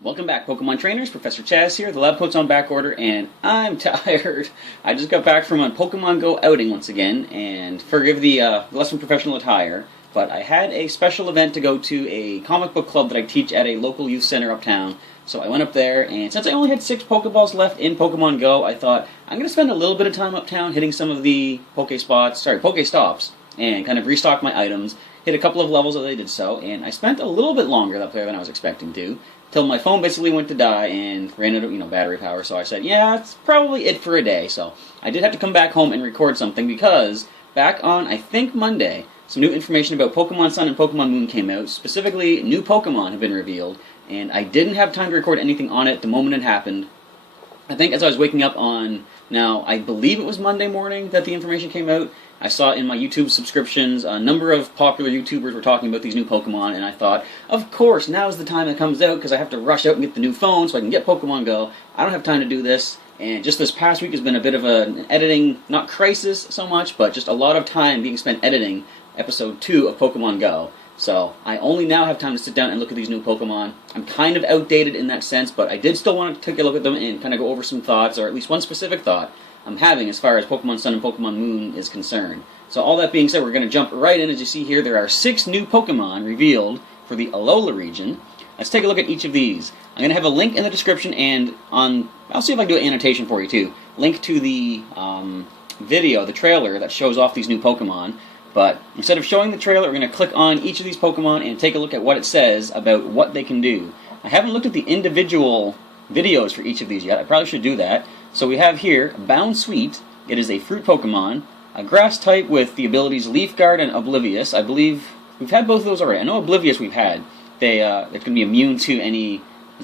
Welcome back, Pokemon trainers. Professor Chaz here. The lab coat's on back order, and I'm tired. I just got back from a Pokemon Go outing once again, and forgive the less than professional attire, but I had a special event to go to, a comic book club that I teach at a local youth center uptown. So I went up there, and since I only had 6 Pokeballs left in Pokemon Go, I thought I'm going to spend a little bit of time uptown hitting some of the Pokestops, and kind of restock my items. Hit a couple of levels as I did so, and I spent a little bit longer up there than I was expecting to, till my phone basically went to die and ran out of battery power. So I said, yeah, that's probably it for a day. So I did have to come back home and record something because back on, I think, Monday, some new information about Pokemon Sun and Pokemon Moon came out. Specifically, new Pokemon have been revealed, and I didn't have time to record anything on it the moment it happened. I think as I was waking up on, now I believe it was Monday morning that the information came out, I saw in my YouTube subscriptions a number of popular YouTubers were talking about these new Pokemon, and I thought, of course, now's the time it comes out, because I have to rush out and get the new phone so I can get Pokemon Go. I don't have time to do this, and just this past week has been a bit of an editing, not crisis so much, but just a lot of time being spent editing Episode 2 of Pokemon Go. So I only now have time to sit down and look at these new Pokemon. I'm kind of outdated in that sense, but I did still want to take a look at them and kind of go over some thoughts, or at least one specific thought I'm having as far as Pokemon Sun and Pokemon Moon is concerned. So all that being said, we're going to jump right in. As you see here, there are 6 new Pokemon revealed for the Alola region. Let's take a look at each of these. I'm going to have a link in the description, and I'll see if I can do an annotation for you too. Link to the video, the trailer that shows off these new Pokemon. But instead of showing the trailer, we're going to click on each of these Pokemon and take a look at what it says about what they can do. I haven't looked at the individual videos for each of these yet. I probably should do that. So we have here Bound Sweet. It is a fruit Pokemon, a grass type with the abilities Leaf Guard and Oblivious. I believe we've had both of those already. I know Oblivious we've had. It can be immune to any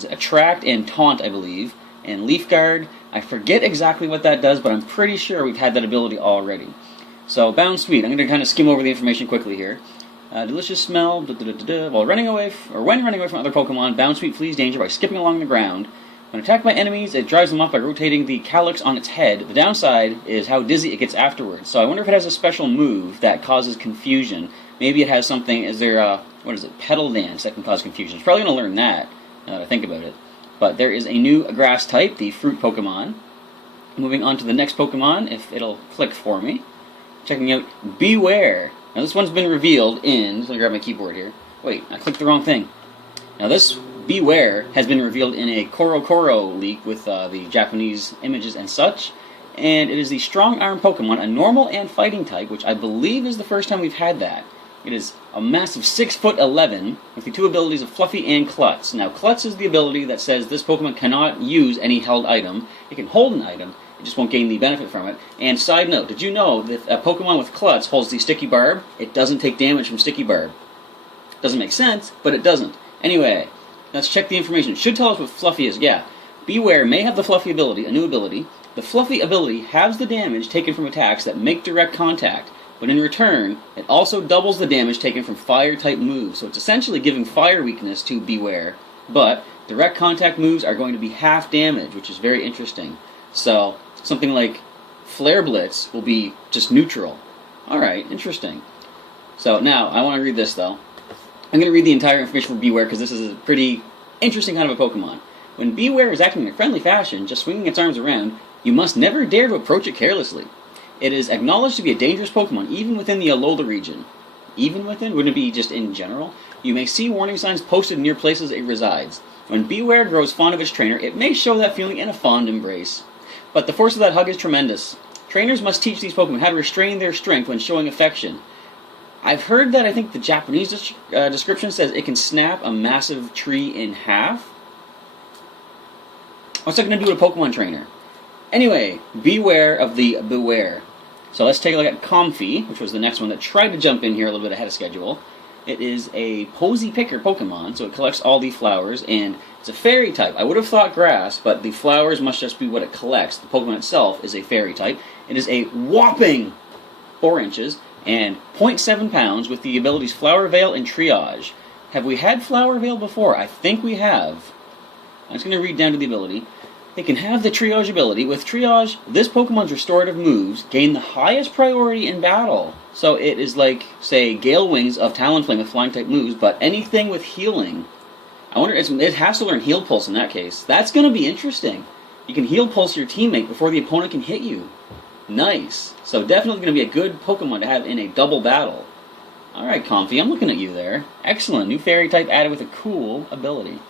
Attract and Taunt, I believe. And Leaf Guard, I forget exactly what that does, but I'm pretty sure we've had that ability already. So Bound Sweet, I'm going to kind of skim over the information quickly here. Delicious smell. While running away from other Pokemon, Bound Sweet flees danger by skipping along the ground. When attacked by enemies, it drives them off by rotating the calyx on its head. The downside is how dizzy it gets afterwards. So I wonder if it has a special move that causes confusion. Maybe it has something, is there Petal Dance that can cause confusion. It's probably going to learn that, now that I think about it. But there is a new grass type, the fruit Pokemon. Moving on to the next Pokemon, if it'll click for me. Checking out Beware. Now this one's been revealed in, let me grab my keyboard here. Wait, I clicked the wrong thing. Now this Beware has been revealed in a Koro leak with the Japanese images and such, and it is the Strong Arm Pokemon, a normal and fighting type, which I believe is the first time we've had that. It is a massive 6'11", with the 2 abilities of Fluffy and Klutz. Now Klutz is the ability that says this Pokemon cannot use any held item. It can hold an item, it just won't gain the benefit from it. And side note, did you know that a Pokemon with Klutz holds the Sticky Barb? It doesn't take damage from Sticky Barb. Doesn't make sense, but it doesn't. Anyway, let's check the information. It should tell us what Fluffy is. Yeah. Beware may have the Fluffy ability, a new ability. The Fluffy ability halves the damage taken from attacks that make direct contact, but in return, it also doubles the damage taken from Fire-type moves. So it's essentially giving Fire weakness to Beware, but direct contact moves are going to be half damage, which is very interesting. So something like Flare Blitz will be just neutral. Alright, interesting. So now, I want to read this though. I'm going to read the entire information for Beware because this is a pretty interesting kind of a Pokemon. When Beware is acting in a friendly fashion, just swinging its arms around, you must never dare to approach it carelessly. It is acknowledged to be a dangerous Pokemon even within the Alola region. Even within? Wouldn't it be just in general? You may see warning signs posted near places it resides. When Beware grows fond of its trainer, it may show that feeling in a fond embrace. But the force of that hug is tremendous. Trainers must teach these Pokemon how to restrain their strength when showing affection. I've heard that I think the Japanese description says it can snap a massive tree in half. What's that going to do to a Pokemon trainer? Anyway, beware of the Beware. So let's take a look at Comfey, which was the next one that tried to jump in here a little bit ahead of schedule. It is a Posy Picker Pokemon, so it collects all the flowers, and it's a fairy type. I would have thought grass, but the flowers must just be what it collects. The Pokemon itself is a fairy type. It is a whopping 4 inches and 0.7 pounds with the abilities Flower Veil and Triage. Have we had Flower Veil before? I think we have. I'm just going to read down to the ability. It can have the Triage ability. With Triage, this Pokemon's restorative moves gain the highest priority in battle. So it is like, say, Gale Wings of Talonflame with flying type moves, but anything with healing. I wonder, it has to learn Heal Pulse in that case. That's going to be interesting. You can Heal Pulse your teammate before the opponent can hit you. Nice. So definitely going to be a good Pokemon to have in a double battle. Alright, Comfy, I'm looking at you there. Excellent. New Fairy type added with a cool ability.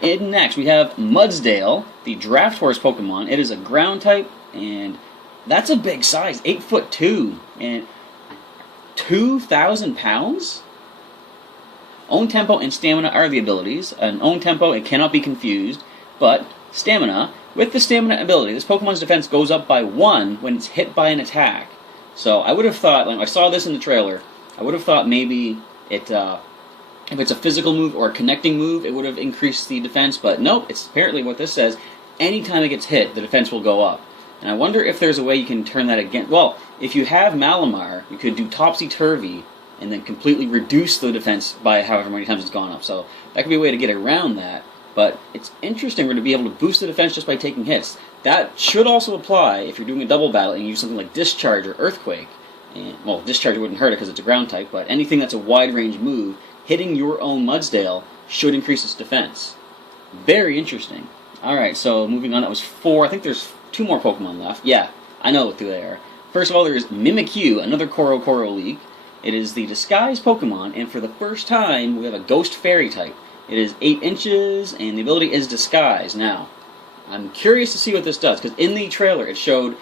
And next, we have Mudsdale, the Draft Horse Pokemon. It is a ground type, and that's a big size. 8'2", and 2,000 pounds? Own Tempo and Stamina are the abilities. An Own Tempo, it cannot be confused, but Stamina, with the Stamina ability, this Pokemon's defense goes up by 1 when it's hit by an attack. So I would have thought, like I saw this in the trailer, I would have thought maybe it, if it's a physical move or a connecting move, it would have increased the defense, but nope, it's apparently what this says, anytime it gets hit, the defense will go up. And I wonder if there's a way you can turn that again. Well, if you have Malamar, you could do Topsy-Turvy, and then completely reduce the defense by however many times it's gone up. So that could be a way to get around that. But it's interesting to be able to boost the defense just by taking hits. That should also apply if you're doing a double battle and you use something like Discharge or Earthquake. And, well, Discharge wouldn't hurt it because it's a ground type, but anything that's a wide range move, hitting your own Mudsdale should increase its defense. Very interesting. Alright, so moving on, that was 4. I think there's 2 more Pokemon left. Yeah, I know what they are. First of all, there's Mimikyu, another Koro League. It is the Disguise Pokemon, and for the first time, we have a Ghost Fairy type. It is 8 inches, and the ability is Disguise. Now, I'm curious to see what this does, because in the trailer it showed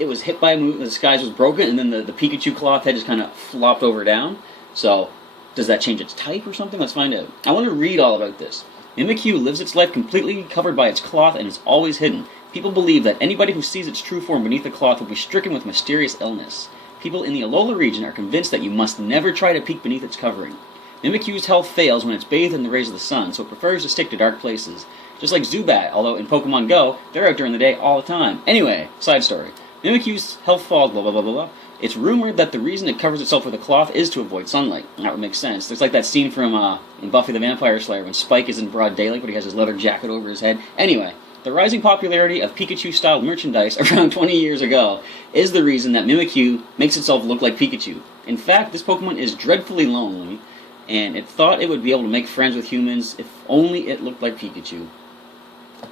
it was hit by a move, the Disguise was broken, and then the Pikachu cloth head just kind of flopped over down. So, does that change its type or something? Let's find out. I want to read all about this. Mimikyu lives its life completely covered by its cloth and is always hidden. People believe that anybody who sees its true form beneath the cloth will be stricken with mysterious illness. People in the Alola region are convinced that you must never try to peek beneath its covering. Mimikyu's health fails when it's bathed in the rays of the sun, so it prefers to stick to dark places. Just like Zubat, although in Pokemon Go, they're out during the day all the time. Anyway, side story. Mimikyu's health falls, blah blah blah blah blah. It's rumored that the reason it covers itself with a cloth is to avoid sunlight. That would make sense. There's like that scene from in Buffy the Vampire Slayer when Spike is in broad daylight but he has his leather jacket over his head. Anyway, the rising popularity of Pikachu-style merchandise around 20 years ago is the reason that Mimikyu makes itself look like Pikachu. In fact, this Pokemon is dreadfully lonely, and it thought it would be able to make friends with humans if only it looked like Pikachu.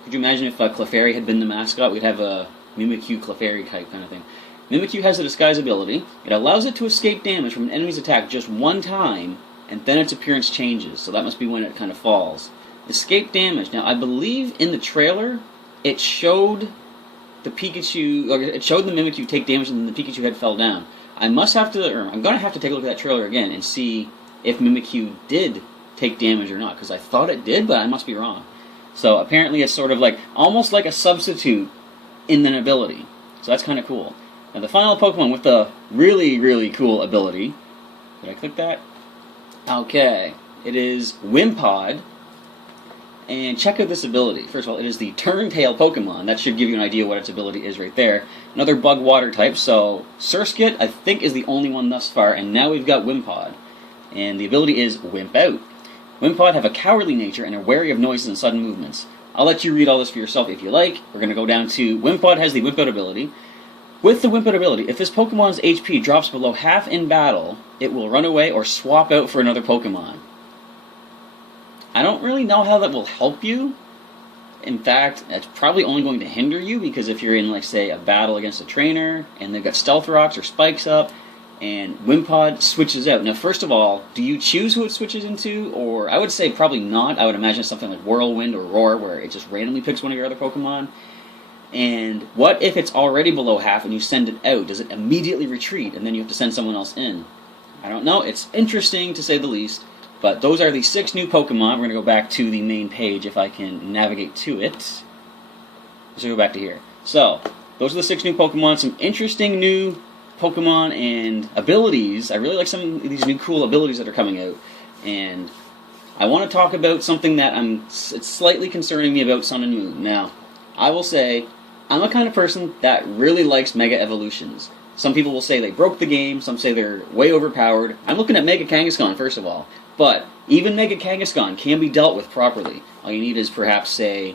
Could you imagine if Clefairy had been the mascot? We'd have a Mimikyu Clefairy type kind of thing. Mimikyu has a Disguise ability. It allows it to escape damage from an enemy's attack just one time, and then its appearance changes, so that must be when it kind of falls. Escape damage. Now, I believe in the trailer, it showed the Pikachu, or it showed the Mimikyu take damage and then the Pikachu head fell down. I'm going to have to take a look at that trailer again and see if Mimikyu did take damage or not, because I thought it did, but I must be wrong. So apparently it's sort of like, almost like a substitute in an ability. So that's kind of cool. Now the final Pokemon with the really, really cool ability, did I click that? Okay, it is Wimpod. And check out this ability. First of all, it is the Turn-Tail Pokemon. That should give you an idea what its ability is right there. Another bug water type, so Surskit, I think, is the only one thus far, and now we've got Wimpod. And the ability is Wimp Out. Wimpod have a cowardly nature and are wary of noises and sudden movements. I'll let you read all this for yourself if you like. We're going to go down to Wimpod has the Wimp Out ability. With the Wimp Out ability, if this Pokemon's HP drops below half in battle, it will run away or swap out for another Pokemon. I don't really know how that will help you. In fact, it's probably only going to hinder you, because if you're in, like, say, a battle against a trainer, and they've got Stealth Rocks or Spikes up, and Wimpod switches out. Now, first of all, do you choose who it switches into? Or, I would say probably not. I would imagine something like Whirlwind or Roar, where it just randomly picks one of your other Pokemon. And what if it's already below half and you send it out? Does it immediately retreat, and then you have to send someone else in? I don't know. It's interesting, to say the least. But those are the 6 new Pokemon. We're going to go back to the main page if I can navigate to it. Let's go back to here. So, those are the 6 new Pokemon. Some interesting new Pokemon and abilities. I really like some of these new cool abilities that are coming out. And I want to talk about something that it's slightly concerning me about Sun and Moon. Now, I will say, I'm a kind of person that really likes Mega Evolutions. Some people will say they broke the game, some say they're way overpowered. I'm looking at Mega Kangaskhan, first of all. But even Mega Kangaskhan can be dealt with properly. All you need is perhaps, say,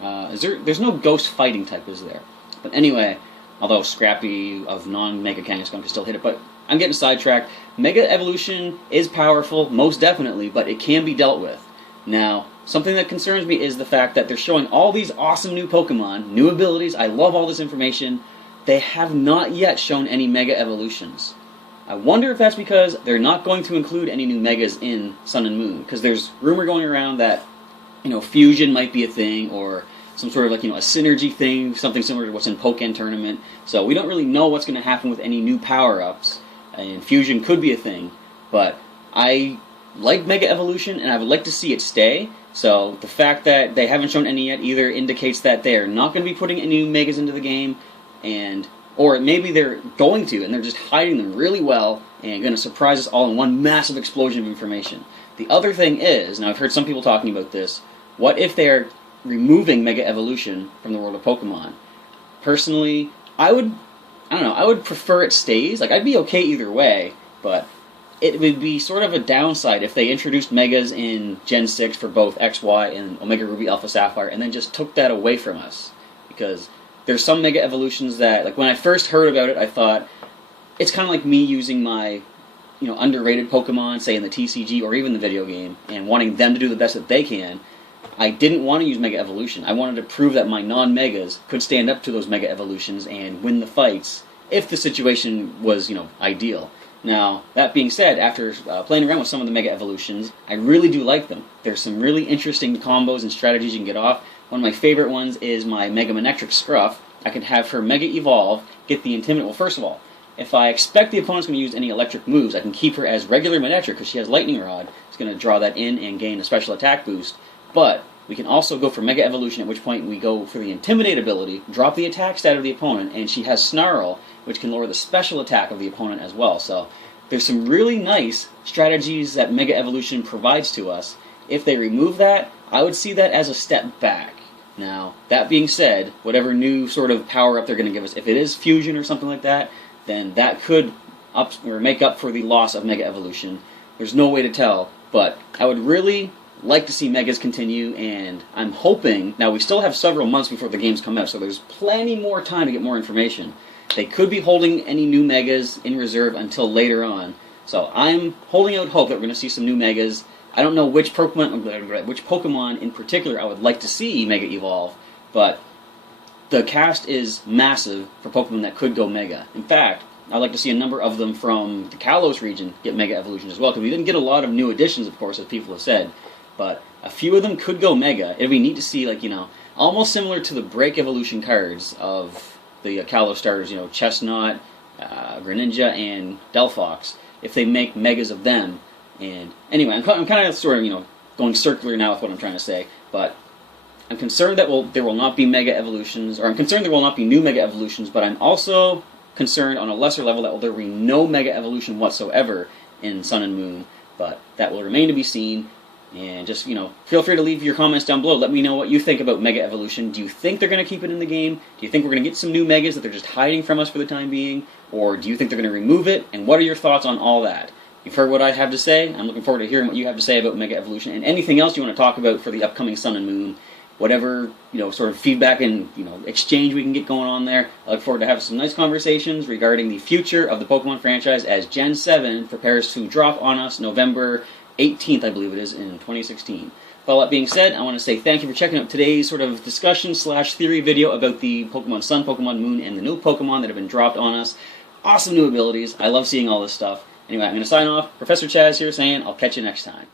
there's no ghost fighting type, is there? But anyway, although Scrappy of non-Mega Kangaskhan can still hit it, but I'm getting sidetracked. Mega Evolution is powerful, most definitely, but it can be dealt with. Now, something that concerns me is the fact that they're showing all these awesome new Pokemon, new abilities. I love all this information. They have not yet shown any Mega Evolutions. I wonder if that's because they're not going to include any new Megas in Sun and Moon, because there's rumor going around that, fusion might be a thing, or some sort of a synergy thing, something similar to what's in Pokémon Tournament. So we don't really know what's going to happen with any new power-ups, and fusion could be a thing, but I like Mega Evolution, and I would like to see it stay. So the fact that they haven't shown any yet either indicates that they're not going to be putting any new Megas into the game, or maybe they're going to, and they're just hiding them really well and going to surprise us all in one massive explosion of information. The other thing is, and I've heard some people talking about this, what if they're removing Mega Evolution from the world of Pokemon? Personally, I would prefer it stays. I'd be okay either way, but it would be sort of a downside if they introduced Megas in Gen 6 for both X, Y, and Omega Ruby, Alpha Sapphire, and then just took that away from us. Because there's some Mega Evolutions that, when I first heard about it, I thought, it's kind of like me using my, underrated Pokemon, say in the TCG or even the video game, and wanting them to do the best that they can. I didn't want to use Mega Evolution. I wanted to prove that my non-Megas could stand up to those Mega Evolutions and win the fights if the situation was, ideal. Now, that being said, after playing around with some of the Mega Evolutions, I really do like them. There's some really interesting combos and strategies you can get off. One of my favorite ones is my Mega Manectric Scruff. I can have her Mega Evolve, get the Intimidate. Well, first of all, if I expect the opponent's going to use any electric moves, I can keep her as regular Manectric because she has Lightning Rod. It's going to draw that in and gain a special attack boost. But we can also go for Mega Evolution, at which point we go for the Intimidate ability, drop the attack stat of the opponent, and she has Snarl, which can lower the special attack of the opponent as well. So there's some really nice strategies that Mega Evolution provides to us. If they remove that, I would see that as a step back. Now, that being said, whatever new sort of power-up they're going to give us, if it is Fusion or something like that, then that could make up for the loss of Mega Evolution. There's no way to tell, but I would really like to see Megas continue, and I'm hoping, now we still have several months before the games come out, so there's plenty more time to get more information. They could be holding any new Megas in reserve until later on, so I'm holding out hope that we're going to see some new Megas. I don't know which Pokemon in particular I would like to see Mega Evolve, but the cast is massive for Pokemon that could go Mega. In fact, I'd like to see a number of them from the Kalos region get Mega Evolution as well, because we didn't get a lot of new additions, of course, as people have said, but a few of them could go Mega. It'd be neat to see, almost similar to the Break Evolution cards of the Kalos starters, Chestnut, Greninja, and Delphox, if they make Megas of them. And anyway, I'm kind of sort of, going circular now with what I'm trying to say, but I'm concerned that there will not be Mega Evolutions, or I'm concerned there will not be new Mega Evolutions, but I'm also concerned on a lesser level that there will be no Mega Evolution whatsoever in Sun and Moon, but that will remain to be seen. And just, feel free to leave your comments down below. Let me know what you think about Mega Evolution. Do you think they're going to keep it in the game? Do you think we're going to get some new Megas that they're just hiding from us for the time being? Or do you think they're going to remove it? And what are your thoughts on all that? You've heard what I have to say. I'm looking forward to hearing what you have to say about Mega Evolution and anything else you want to talk about for the upcoming Sun and Moon. Whatever, sort of feedback and, exchange we can get going on there. I look forward to having some nice conversations regarding the future of the Pokemon franchise as Gen 7 prepares to drop on us November 18th, I believe it is, in 2016. With all that being said, I want to say thank you for checking out today's sort of discussion/theory video about the Pokemon Sun, Pokemon Moon, and the new Pokemon that have been dropped on us. Awesome new abilities. I love seeing all this stuff. Anyway, I'm going to sign off. Professor Chaz here saying I'll catch you next time.